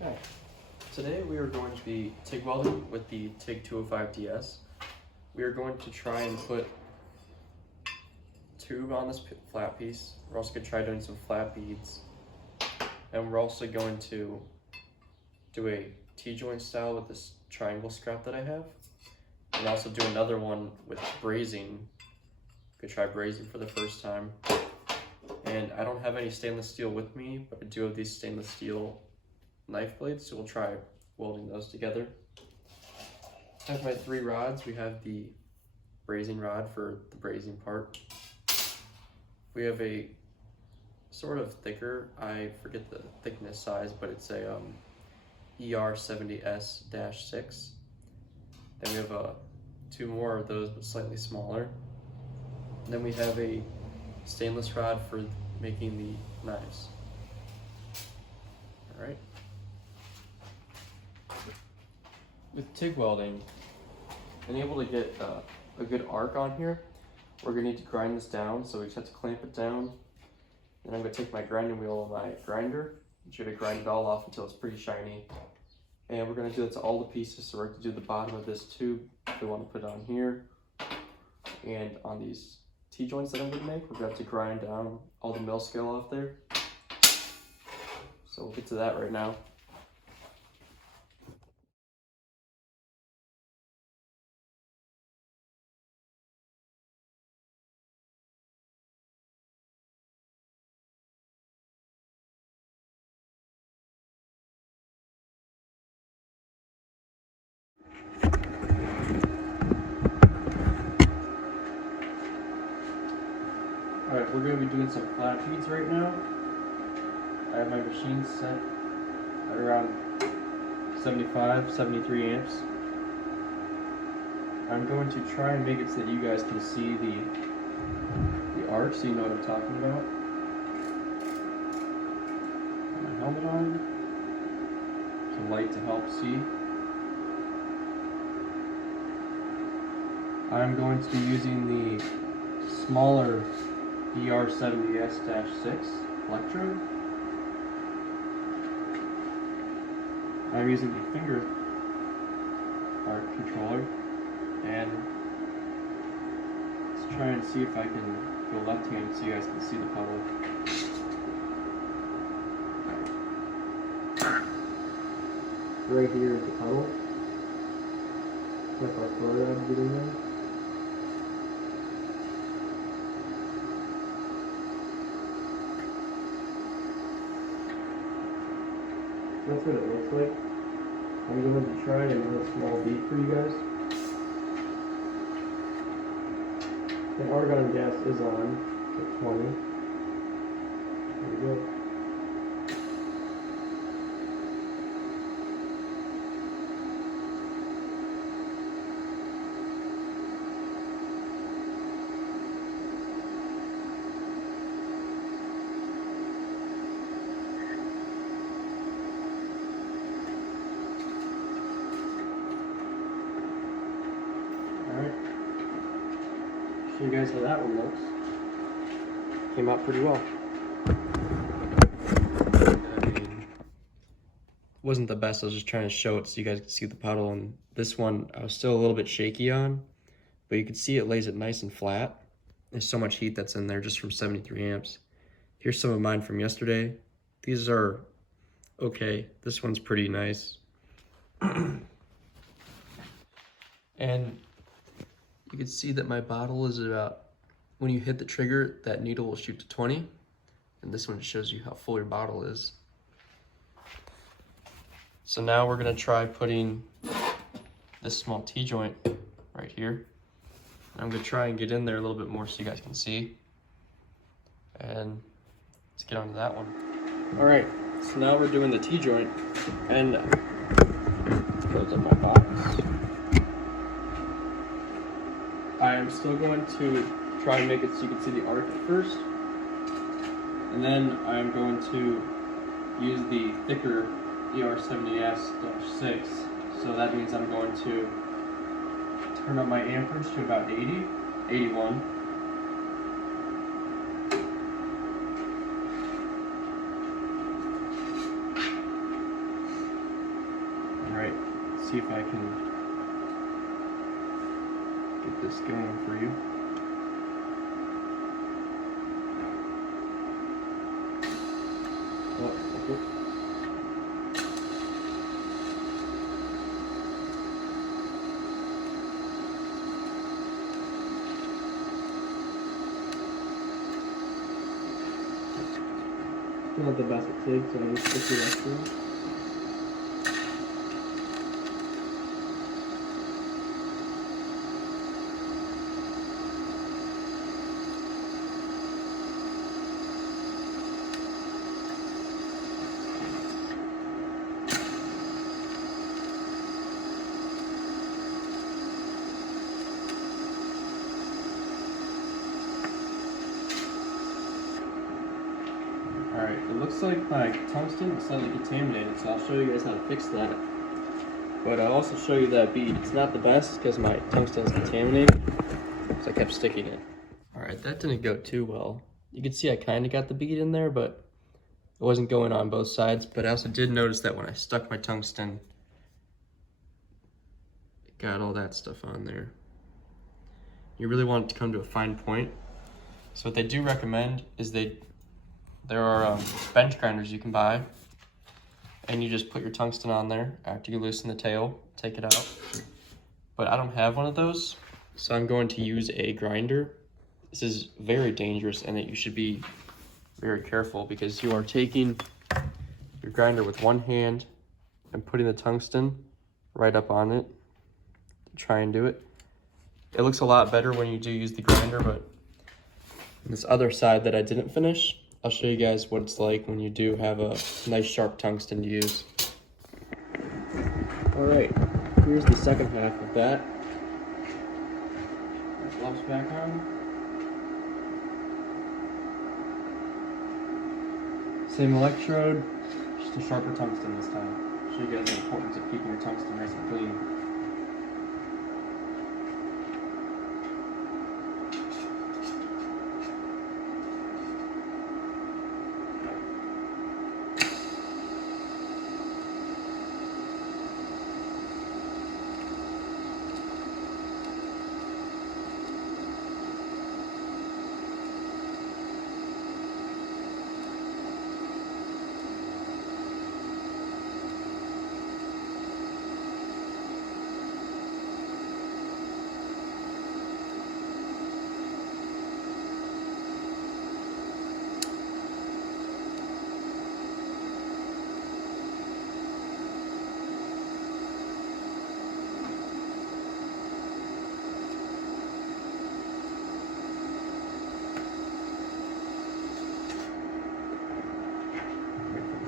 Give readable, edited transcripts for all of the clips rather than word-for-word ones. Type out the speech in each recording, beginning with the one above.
Okay, today we are going to be TIG welding with the TIG 205DS. We are going to try and put tube on this flat piece. We're also going to try doing some flat beads. And we're also going to do a T-joint style with this triangle strap that I have. And also do another one with brazing. Could try brazing for the first time. And I don't have any stainless steel with me, but I do have these stainless steel knife blades, so we'll try welding those together. I have my 3 rods. We have the brazing rod for the brazing part. We have a sort of thicker, I forget the thickness size, but it's a ER70S-6. Then we have 2 more of those, but slightly smaller. And then we have a stainless rod for making the knives. All right. With TIG welding, being able to get a good arc on here, we're gonna need to grind this down, so we just have to clamp it down. Then I'm gonna take my grinding wheel and my grinder, and try to grind it all off until it's pretty shiny. And we're gonna do that to all the pieces, so we're gonna do the bottom of this tube. We wanna put it on here, and on these T-joints that I'm gonna make, we're gonna have to grind down all the mill scale off there. So we'll get to that right now. Alright, we're going to be doing some flat beads right now. I have my machine set at around 75, 73 amps. I'm going to try and make it so that you guys can see the arc, so you know what I'm talking about. Put my helmet on. Some light to help see. I'm going to be using the smaller ER70S-6 electrode. I'm using the finger arc controller, and let's try and see if I can go left-handed so you guys can see the puddle. Right here is the puddle. If our fluoride get in there. That's what it looks like. I'm going to try another small bead for you guys. The argon gas is on at 20. There we go. Show you guys how that one looks. Came out pretty well. I mean, wasn't the best. I was just trying to show it so you guys could see the puddle. And this one I was still a little bit shaky on, but you can see it lays it nice and flat. There's so much heat that's in there just from 73 amps. Here's some of mine from yesterday. These are okay. This one's pretty nice. And you can see that my bottle is about, when you hit the trigger, that needle will shoot to 20. And this one shows you how full your bottle is. So now we're gonna try putting this small T-joint right here. I'm gonna try and get in there a little bit more so you guys can see. And let's get on to that one. All right, so now we're doing the T-joint, and let's close up my box. I am still going to try and make it so you can see the arc at first. And then I'm going to use the thicker ER70S-6. So that means I'm going to turn up my amperage to about 80, 81. see if I can get this going for you. Oh, okay. Not the best at TIG, so I just stick the extra. Alright, it looks like my tungsten is slightly contaminated, so I'll show you guys how to fix that. But I'll also show you that bead. It's not the best because my tungsten is contaminated, so I kept sticking it. Alright, that didn't go too well. You can see I kind of got the bead in there, but it wasn't going on both sides. But I also did notice that when I stuck my tungsten, it got all that stuff on there. You really want it to come to a fine point. So what they do recommend is there are bench grinders you can buy, and you just put your tungsten on there after you loosen the tail, take it out. But I don't have one of those, so I'm going to use a grinder. This is very dangerous, and you should be very careful because you are taking your grinder with one hand and putting the tungsten right up on it to try and do it. It looks a lot better when you do use the grinder, but this other side that I didn't finish, I'll show you guys what it's like when you do have a nice sharp tungsten to use. Alright, here's the second half of that. Gloves back on. Same electrode, just a sharper tungsten this time. Show you guys the importance of keeping your tungsten nice and clean.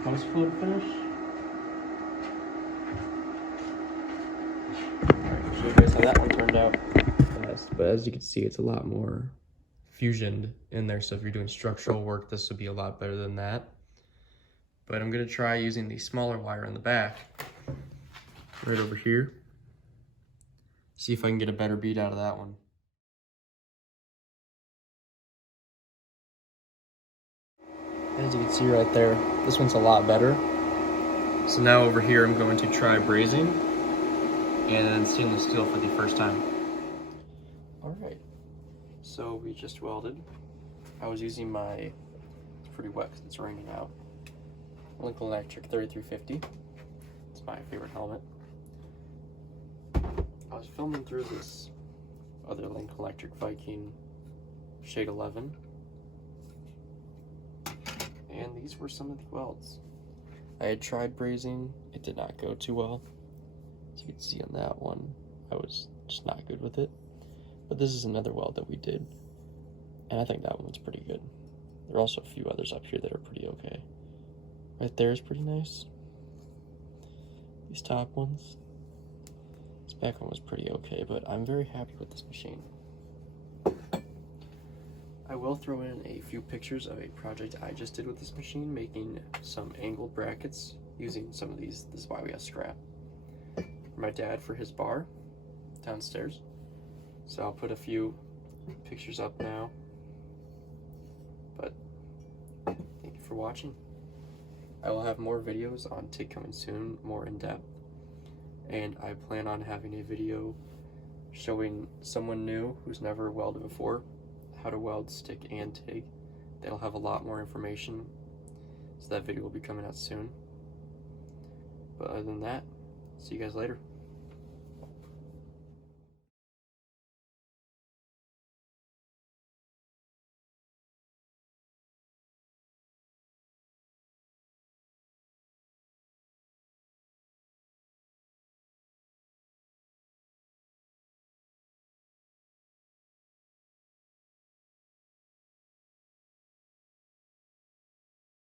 Post-flow to finish. Alright, I'll show you guys how that one turned out. But as you can see, it's a lot more fusioned in there, so if you're doing structural work, this would be a lot better than that. But I'm going to try using the smaller wire in the back, right over here. See if I can get a better bead out of that one. As you can see right there, this one's a lot better. So now over here, I'm going to try brazing and then stainless steel for the first time. All right, so we just welded. I was using it's pretty wet because it's raining out, Lincoln Electric 3350. It's my favorite helmet. I was filming through this other Lincoln Electric Viking Shade 11. And these were some of the welds. I had tried brazing, it did not go too well. As you can see on that one, I was just not good with it. But this is another weld that we did, and I think that one's pretty good. There are also a few others up here that are pretty okay. Right there is pretty nice. These top ones. This back one was pretty okay, but I'm very happy with this machine. I will throw in a few pictures of a project I just did with this machine, making some angled brackets using some of these. This is why we have scrap. For my dad for his bar downstairs. So I'll put a few pictures up now. But thank you for watching. I will have more videos on TIG coming soon, more in depth. and I plan on having a video showing someone new who's never welded before how to weld stick and TIG. They'll have a lot more information, so that video will be coming out soon. But other than that, see you guys later.